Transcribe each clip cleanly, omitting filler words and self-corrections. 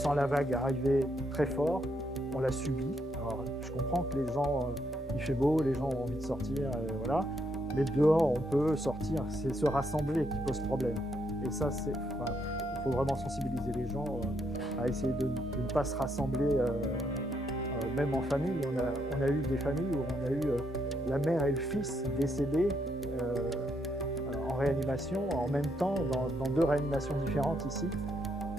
sent la vague arriver très fort, on l'a subie. Alors, je comprends que les gens, il fait beau, les gens ont envie de sortir, voilà. Mais dehors, on peut sortir, c'est se rassembler qui pose problème. Et ça, il faut vraiment sensibiliser les gens à essayer de ne pas se rassembler, même en famille. On a eu des familles où on a eu la mère et le fils décédés en réanimation, en même temps, dans 2 réanimations différentes ici.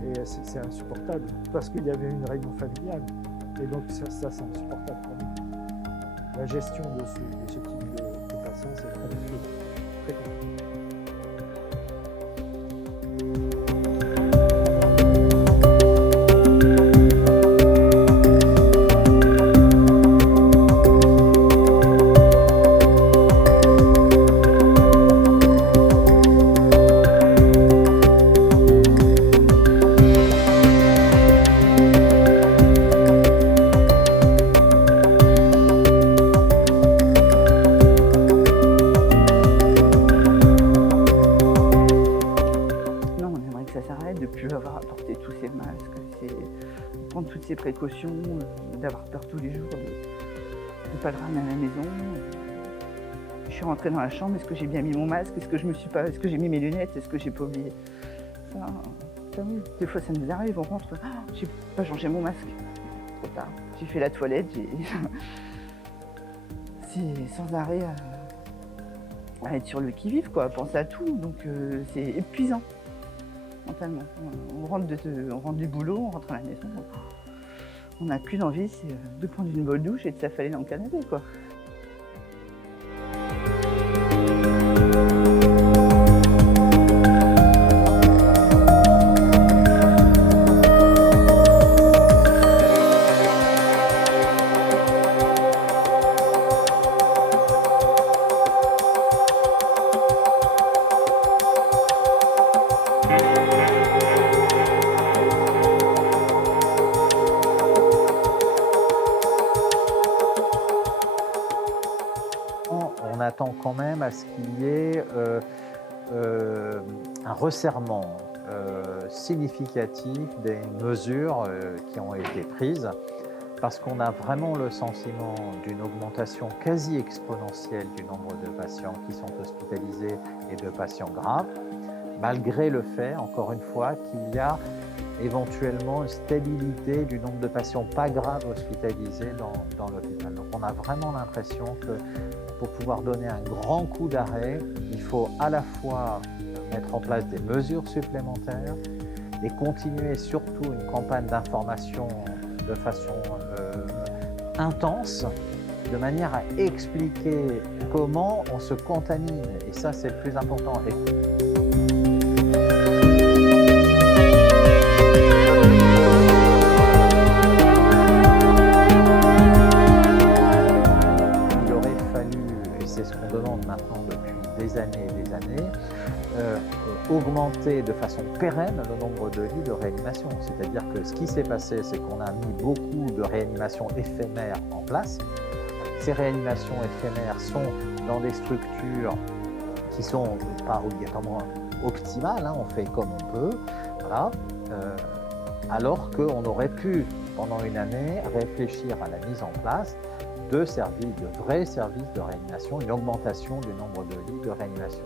Et c'est insupportable, parce qu'il y avait une réunion familiale. Et donc ça c'est insupportable pour nous. La gestion de ce type de patients, c'est très compliqué. Très compliqué. De ne plus avoir à porter tous ces masques, prendre toutes ces précautions, d'avoir peur tous les jours de ne pas le ramener à la maison. Je suis rentrée dans la chambre, est-ce que j'ai bien mis mon masque? Est-ce que j'ai mis mes lunettes? Est-ce que j'ai pas oublié? Ça oui. Des fois ça nous arrive, on rentre, j'ai pas changé mon masque. Trop tard. J'ai fait la toilette, c'est sans arrêt à être sur le qui-vive, quoi, à penser à tout, donc c'est épuisant. Mentalement. On rentre du boulot, on rentre à la maison, on n'a qu'une envie, c'est de prendre une bonne douche et de s'affaler dans le canapé, quoi. On attend quand même à ce qu'il y ait un resserrement significatif des mesures qui ont été prises, parce qu'on a vraiment le sentiment d'une augmentation quasi exponentielle du nombre de patients qui sont hospitalisés et de patients graves, malgré le fait, encore une fois, qu'il y a éventuellement une stabilité du nombre de patients pas graves hospitalisés dans l'hôpital. Donc on a vraiment l'impression que pour pouvoir donner un grand coup d'arrêt, il faut à la fois mettre en place des mesures supplémentaires et continuer surtout une campagne d'information de façon intense, de manière à expliquer comment on se contamine. Et ça, c'est le plus important. C'est ce qu'on demande maintenant depuis des années et des années, augmenter de façon pérenne le nombre de lits de réanimation. C'est-à-dire que ce qui s'est passé, c'est qu'on a mis beaucoup de réanimations éphémères en place. Ces réanimations éphémères sont dans des structures qui sont pas obligatoirement optimales, hein, on fait comme on peut, voilà. Alors qu'on aurait pu, pendant une année, réfléchir à la mise en place de vrais services de réanimation, une augmentation du nombre de lits de réanimation.